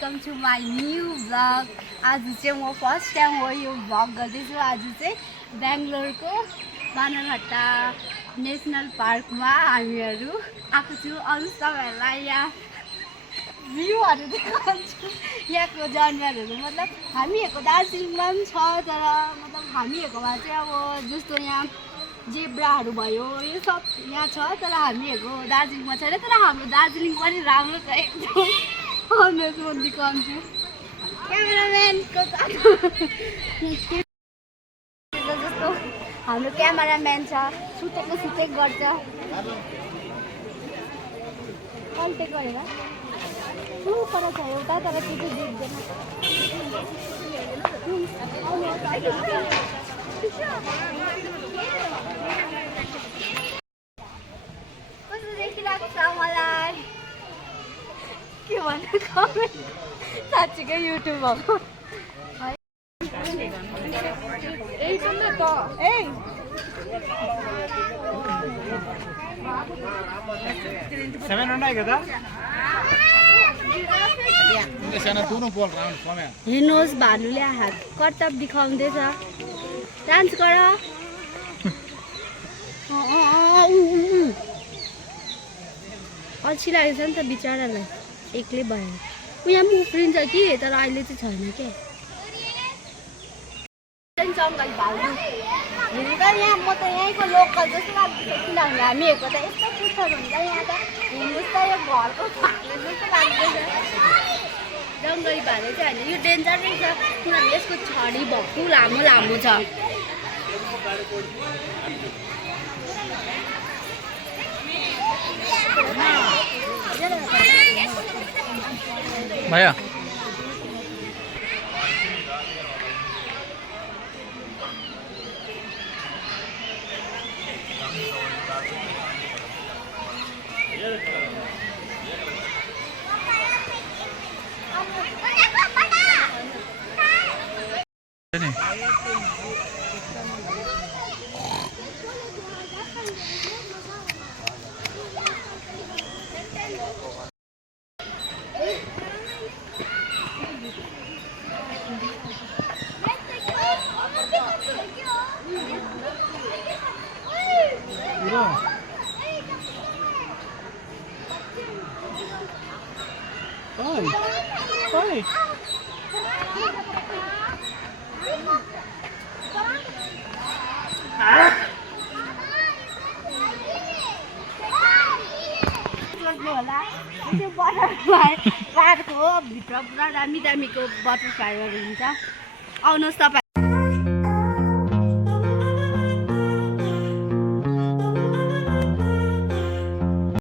Welcome to my new vlog. आज चाहिँ म फर्स्ट टाइम हो यो भ्लग गर्दैछु। आज चाहिँ बेङ्गलोरको बानरघट्टा नेसनल पार्कमा हामीहरू आएको छु। अरू सबैहरूलाई यहाँ भ्यूहरू देखाउँछु, यहाँको जनावरहरू। मतलब हामीहरूको दार्जिलिङमा पनि छ, तर मतलब हामीहरूकोमा चाहिँ अब जस्तो यहाँ जेब्राहरू भयो यो सब यहाँ छ, तर हामीहरूको दार्जिलिङमा छैन। तर हाम्रो दार्जिलिङ पनि राम्रो छ एकदम। म देखाउँछु क्यामेराम्यानको जस्तो हाम्रो क्यामेराम्यान छ, सुतेको सुतेक गर्छ, पल्टे गरेर पर छ एउटा, तर त्यो चाहिँ देख्दैन। कस्तो देखिरहेको छ मलाई के भन्नु, कमेन्ट साँच्चीकै युट्युब भएको हेर्नुहोस् भालुले हात कर्तव्य दिखाउँदैछ। डान्स गर। अल्छी लागेको छ नि त बिचरालाई, एक्लै भयो। यहाँ पनि उफ्रिन्छ कि, तर अहिले चाहिँ छैन क्या। जङ्गल भालु हेरेर यहाँ म त यहीँको लोकल जस्तो लाग्दैछ, किनभने हामीहरूको त यस्तो पुच्छर हुन्छ यहाँ त। हेर्नुहोस् त यो घरको भालु जस्तो लाग्दैछ। जङ्गली भालु चाहिँ होइन, यो डेन्जरै छ, किनभने यसको छडी भक्कु लामो लामो छ। भैया होला त्यो बटरफ्लाई पार्क हो, भित्र पुरा दामी दामीको बटरफ्लाईहरू हुन्छ। आउनुहोस् तपाईँ।